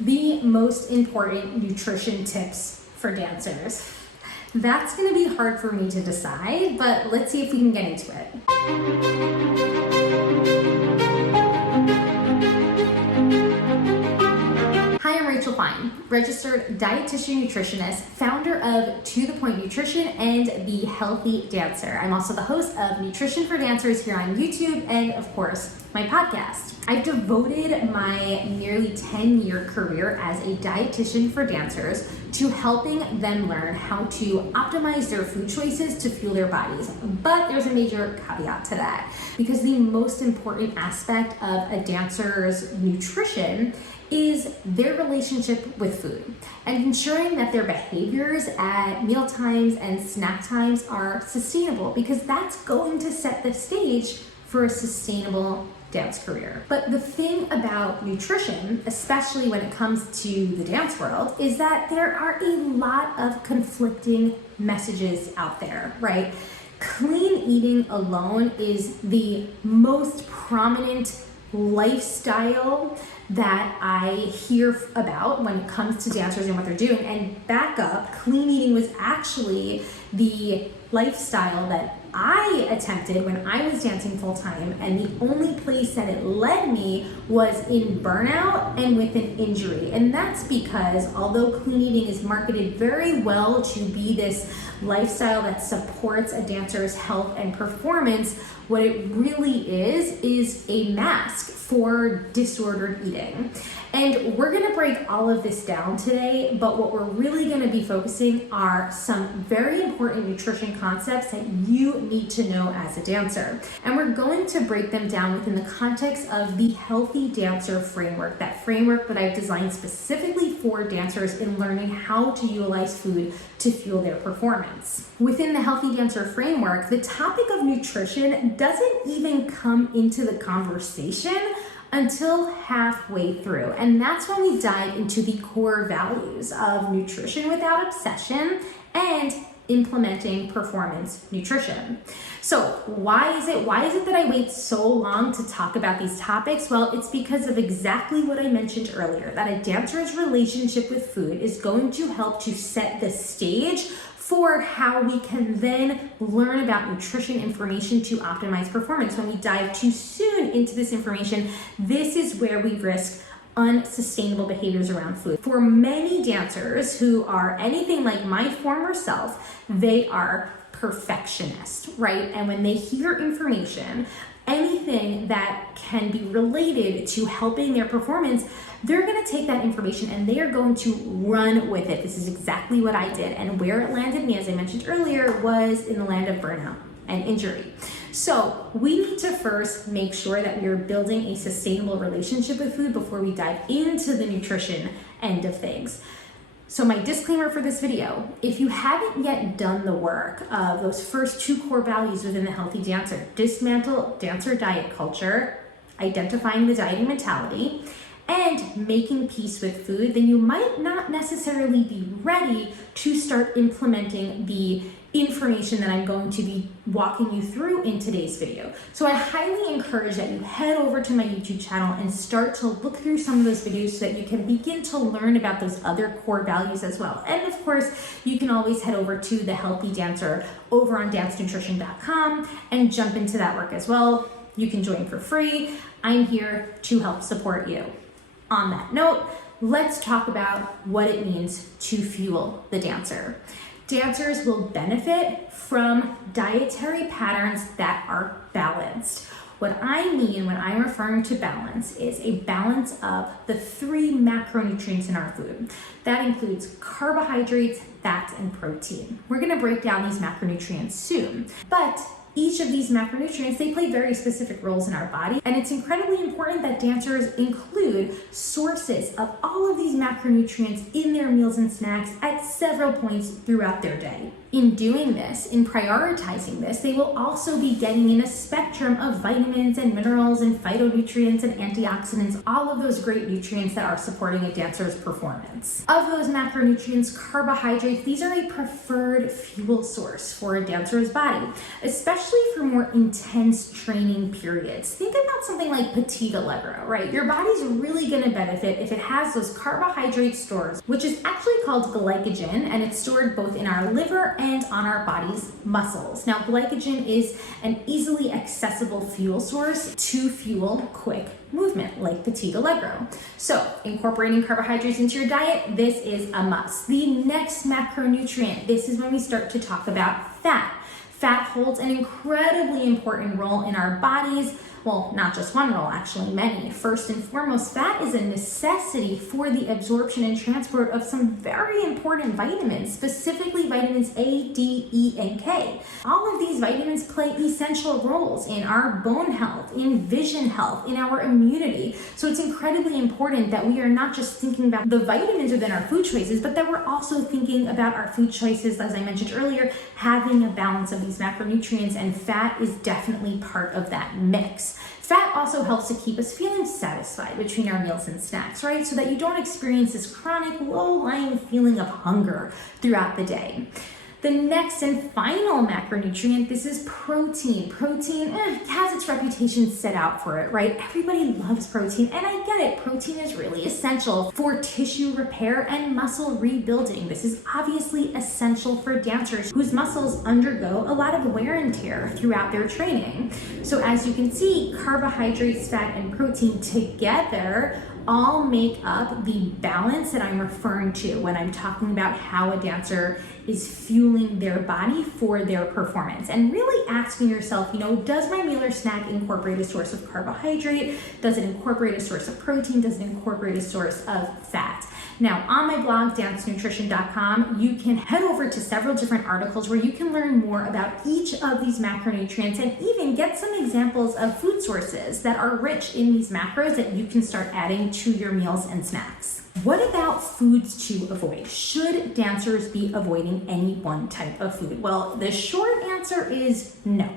The most important nutrition tips for dancers. That's going to be hard for me to decide, but let's see if we can get into it. Hi, I'm Rachel Fine, registered dietitian nutritionist, founder of To The Point Nutrition and The Healthy Dancer. I'm also the host of Nutrition for Dancers here on YouTube and, of course, my podcast. I've devoted my nearly 10-year career as a dietitian for dancers to helping them learn how to optimize their food choices to fuel their bodies. But there's a major caveat to that, because the most important aspect of a dancer's nutrition is their relationship with food and ensuring that their behaviors at meal times and snack times are sustainable, because that's going to set the stage for a sustainable dance career. But the thing about nutrition, especially when it comes to the dance world, is that there are a lot of conflicting messages out there, right? Clean eating alone is the most prominent lifestyle that I hear about when it comes to dancers and what they're doing. And back up, clean eating was actually the lifestyle that I attempted when I was dancing full time, and the only place that it led me was in burnout and with an injury. And that's because although clean eating is marketed very well to be this lifestyle that supports a dancer's health and performance, what it really is a mask for disordered eating. And we're gonna break all of this down today, but what we're really gonna be focusing are some very important nutrition concepts that you need to know as a dancer. And we're going to break them down within the context of the Healthy Dancer framework, that framework that I've designed specifically for dancers in learning how to utilize food to fuel their performance. Within the Healthy Dancer framework, the topic of nutrition doesn't even come into the conversation until halfway through. And that's when we dive into the core values of nutrition without obsession and implementing performance nutrition. So why is it that I wait so long to talk about these topics? Well, it's because of exactly what I mentioned earlier, that a dancer's relationship with food is going to help to set the stage for how we can then learn about nutrition information to optimize performance. When we dive too soon into this information, this is where we risk unsustainable behaviors around food. For many dancers who are anything like my former self, they are perfectionists, right? And when they hear information, anything that can be related to helping their performance, they're going to take that information and they are going to run with it. This is exactly what I did. And where it landed me, as I mentioned earlier, was in the land of burnout and injury. So we need to first make sure that we are building a sustainable relationship with food before we dive into the nutrition end of things. So my disclaimer for this video, if you haven't yet done the work of those first two core values within the Healthy Dancer, dismantle dancer diet culture, identifying the dieting mentality, and making peace with food, then you might not necessarily be ready to start implementing the information that I'm going to be walking you through in today's video. So I highly encourage that you head over to my YouTube channel and start to look through some of those videos so that you can begin to learn about those other core values as well. And of course, you can always head over to The Healthy Dancer over on dancenutrition.com and jump into that work as well. You can join for free. I'm here to help support you. On that note, let's talk about what it means to fuel the dancer. Dancers will benefit from dietary patterns that are balanced. What I mean when I'm referring to balance is a balance of the 3 macronutrients in our food. That includes carbohydrates, fats, and protein. We're going to break down these macronutrients soon, but each of these macronutrients, they play very specific roles in our body, and it's incredibly important that dancers include sources of all of these macronutrients in their meals and snacks at several points throughout their day. In doing this, in prioritizing this, they will also be getting in a spectrum of vitamins and minerals and phytonutrients and antioxidants, all of those great nutrients that are supporting a dancer's performance. Of those macronutrients, carbohydrates, these are a preferred fuel source for a dancer's body, especially especially for more intense training periods. Think about something like petit allegro, right? Your body's really going to benefit if it has those carbohydrate stores, which is actually called glycogen, and it's stored both in our liver and on our body's muscles. Now, glycogen is an easily accessible fuel source to fuel quick movement like petit allegro. So incorporating carbohydrates into your diet, this is a must. The next macronutrient, this is when we start to talk about fat. Fat holds an incredibly important role in our bodies. Well, not just one role, actually many. First and foremost, fat is a necessity for the absorption and transport of some very important vitamins, specifically vitamins A, D, E, and K. All of these vitamins play essential roles in our bone health, in vision health, in our immunity. So it's incredibly important that we are not just thinking about the vitamins within our food choices, but that we're also thinking about our food choices, as I mentioned earlier, having a balance of these macronutrients, and fat is definitely part of that mix. Fat also helps to keep us feeling satisfied between our meals and snacks, right? So that you don't experience this chronic low-lying feeling of hunger throughout the day. The next and final macronutrient, this is protein. Protein has its reputation set out for it, right? Everybody loves protein, and I get it. Protein is really essential for tissue repair and muscle rebuilding. This is obviously essential for dancers whose muscles undergo a lot of wear and tear throughout their training. So as you can see, carbohydrates, fat, and protein together all make up the balance that I'm referring to when I'm talking about how a dancer is fueling their body for their performance, and really asking yourself, does my meal or snack incorporate a source of carbohydrate? Does it incorporate a source of protein? Does it incorporate a source of fat? Now, on my blog, dancenutrition.com, you can head over to several different articles where you can learn more about each of these macronutrients and even get some examples of food sources that are rich in these macros that you can start adding to your meals and snacks. What about foods to avoid? Should dancers be avoiding any one type of food? Well, the short answer is no.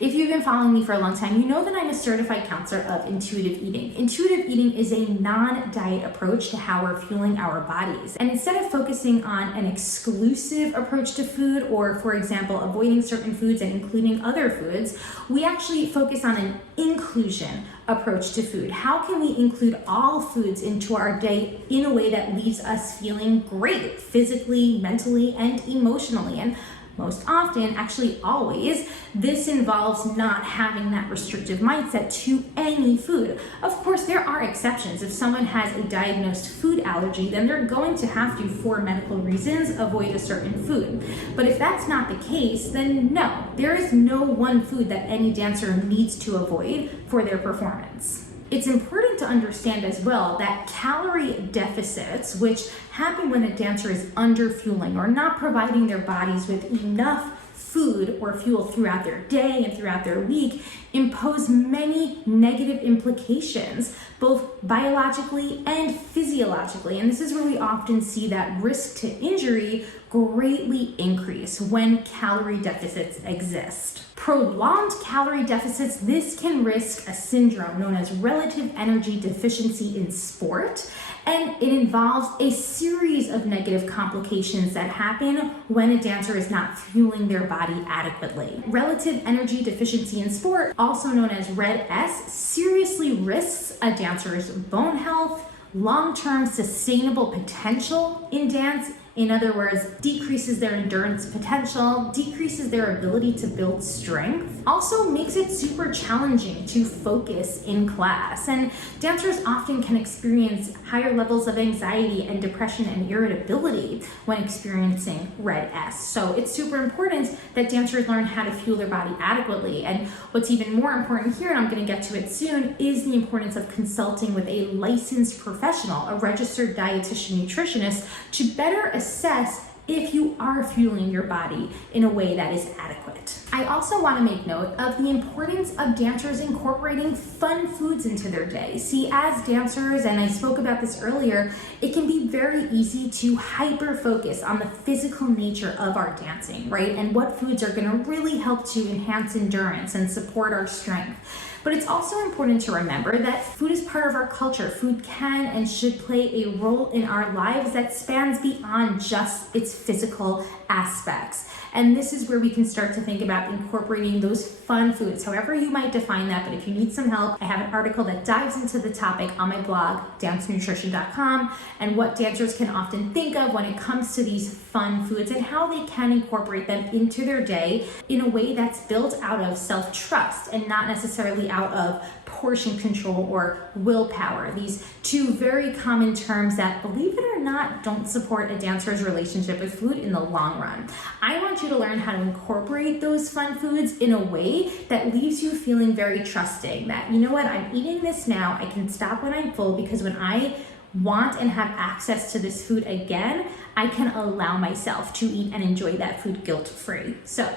If you've been following me for a long time, you know that I'm a certified counselor of intuitive eating. Intuitive eating is a non-diet approach to how we're fueling our bodies. And instead of focusing on an exclusive approach to food, or for example, avoiding certain foods and including other foods, we actually focus on an inclusion approach to food. How can we include all foods into our day in a way that leaves us feeling great physically, mentally, and emotionally? And most often, actually always, this involves not having that restrictive mindset to any food. Of course, there are exceptions. If someone has a diagnosed food allergy, then they're going to have to, for medical reasons, avoid a certain food. But if that's not the case, then no, there is no one food that any dancer needs to avoid for their performance. It's important to understand as well that calorie deficits, which happen when a dancer is underfueling or not providing their bodies with enough food or fuel throughout their day and throughout their week, impose many negative implications, both biologically and physiologically. And this is where we often see that risk to injury greatly increase when calorie deficits exist. Prolonged calorie deficits, this can risk a syndrome known as relative energy deficiency in sport, and it involves a series of negative complications that happen when a dancer is not fueling their body adequately. Relative energy deficiency in sport, also known as RED-S, seriously risks a dancer's bone health, long-term sustainable potential in dance. In other words, decreases their endurance potential, decreases their ability to build strength, also makes it super challenging to focus in class. And dancers often can experience higher levels of anxiety and depression and irritability when experiencing RED-S. So it's super important that dancers learn how to fuel their body adequately. And what's even more important here, and I'm going to get to it soon, is the importance of consulting with a licensed professional, a registered dietitian nutritionist, to better assess if you are fueling your body in a way that is adequate. I also want to make note of the importance of dancers incorporating fun foods into their day. See, as dancers, and I spoke about this earlier, it can be very easy to hyper-focus on the physical nature of our dancing, right? And what foods are going to really help to enhance endurance and support our strength. But it's also important to remember that food is part of our culture. Food can and should play a role in our lives that spans beyond just its physical aspects. And this is where we can start to think about incorporating those fun foods, however you might define that. But if you need some help, I have an article that dives into the topic on my blog, dancenutrition.com, and what dancers can often think of when it comes to these fun foods and how they can incorporate them into their day in a way that's built out of self-trust and not necessarily out of portion control or willpower. These two very common terms that, believe it or not, don't support a dancer's relationship with food in the long run. I want you to learn how to incorporate those fun foods in a way that leaves you feeling very trusting, that, you know what, I'm eating this now, I can stop when I'm full, because when I want and have access to this food again, I can allow myself to eat and enjoy that food guilt-free. So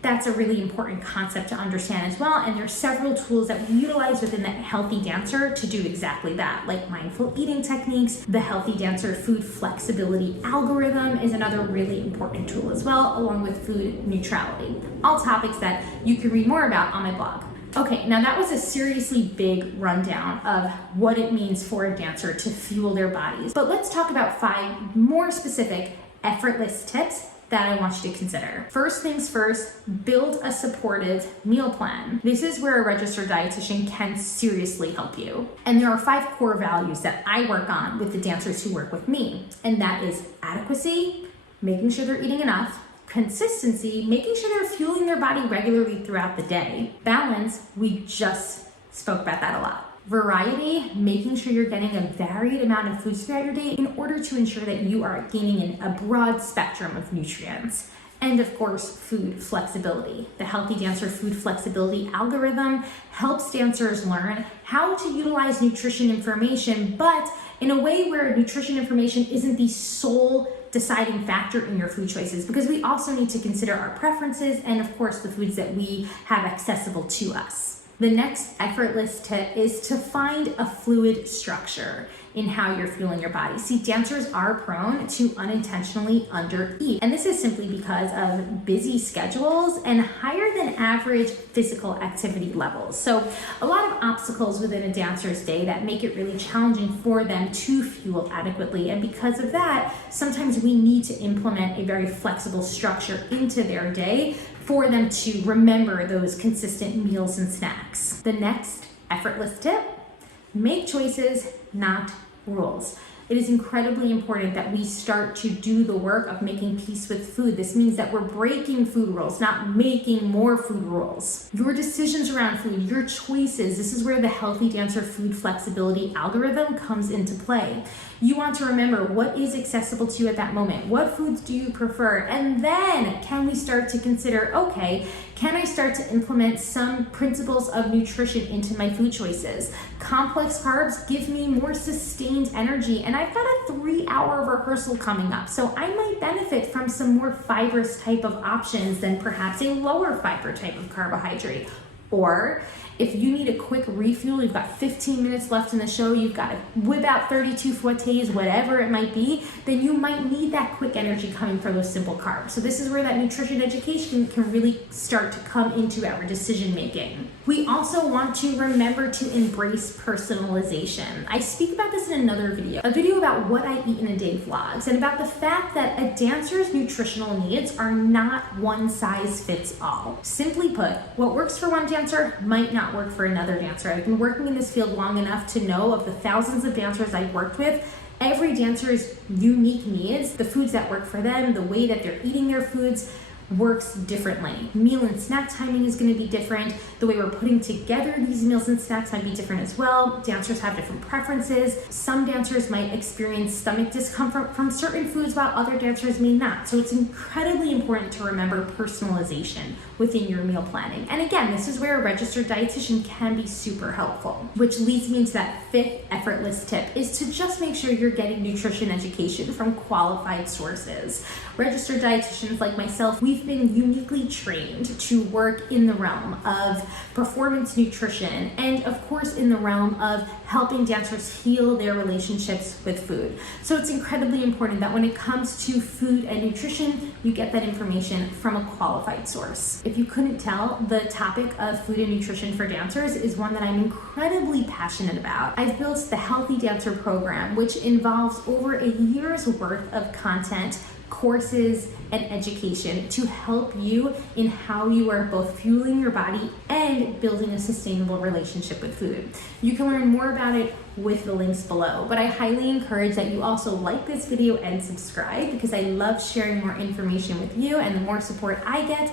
that's a really important concept to understand as well. And there's several tools that we utilize within the Healthy Dancer to do exactly that, like mindful eating techniques. The Healthy Dancer food flexibility algorithm is another really important tool as well, along with food neutrality. All topics that you can read more about on my blog. Okay, now that was a seriously big rundown of what it means for a dancer to fuel their bodies. But let's talk about 5 more specific effortless tips that I want you to consider. First things first, build a supportive meal plan. This is where a registered dietitian can seriously help you. And there are 5 core values that I work on with the dancers who work with me. And that is adequacy, making sure they're eating enough; consistency, making sure they're fueling their body regularly throughout the day; balance, we just spoke about that a lot; variety, making sure you're getting a varied amount of foods throughout your day in order to ensure that you are gaining a broad spectrum of nutrients; and of course, food flexibility. The Healthy Dancer food flexibility algorithm helps dancers learn how to utilize nutrition information, but in a way where nutrition information isn't the sole deciding factor in your food choices, because we also need to consider our preferences and of course the foods that we have accessible to us. The next effortless tip is to find a fluid structure in how you're fueling your body. See, dancers are prone to unintentionally undereat, and this is simply because of busy schedules and higher than average physical activity levels. So a lot of obstacles within a dancer's day that make it really challenging for them to fuel adequately, and because of that, sometimes we need to implement a very flexible structure into their day for them to remember those consistent meals and snacks. The next effortless tip: make choices, not rules. It is incredibly important that we start to do the work of making peace with food. This means that we're breaking food rules, not making more food rules. Your decisions around food, your choices, this is where the Healthy Dancer food flexibility algorithm comes into play. You want to remember what is accessible to you at that moment. What foods do you prefer? And then can we start to consider, okay, can I start to implement some principles of nutrition into my food choices? Complex carbs give me more sustained energy, and I've got a 3-hour rehearsal coming up, so I might benefit from some more fibrous type of options than perhaps a lower fiber type of carbohydrate. Or if you need a quick refuel, you've got 15 minutes left in the show, you've got to whip out 32 fouettes, whatever it might be, then you might need that quick energy coming from those simple carbs. So this is where that nutrition education can really start to come into our decision making. We also want to remember to embrace personalization. I speak about this in another video, a video about what I eat in a day vlogs, and about the fact that a dancer's nutritional needs are not one size fits all. Simply put, what works for one dancer might not work for another dancer. I've been working in this field long enough to know of the thousands of dancers I've worked with, every dancer's unique needs, the foods that work for them, the way that they're eating their foods works differently. Meal and snack timing is going to be different. The way we're putting together these meals and snacks might be different as well. Dancers have different preferences. Some dancers might experience stomach discomfort from certain foods while other dancers may not. So it's incredibly important to remember personalization within your meal planning. And again, this is where a registered dietitian can be super helpful, which leads me into that 5th effortless tip, is to just make sure you're getting nutrition education from qualified sources. Registered dietitians like myself, we we've been uniquely trained to work in the realm of performance nutrition and of course in the realm of helping dancers heal their relationships with food. So it's incredibly important that when it comes to food and nutrition, you get that information from a qualified source. If you couldn't tell, the topic of food and nutrition for dancers is one that I'm incredibly passionate about. I've built the Healthy Dancer program, which involves over a year's worth of content, courses, and education to help you in how you are both fueling your body and building a sustainable relationship with food. You can learn more about it with the links below, but I highly encourage that you also like this video and subscribe because I love sharing more information with you, and the more support I get,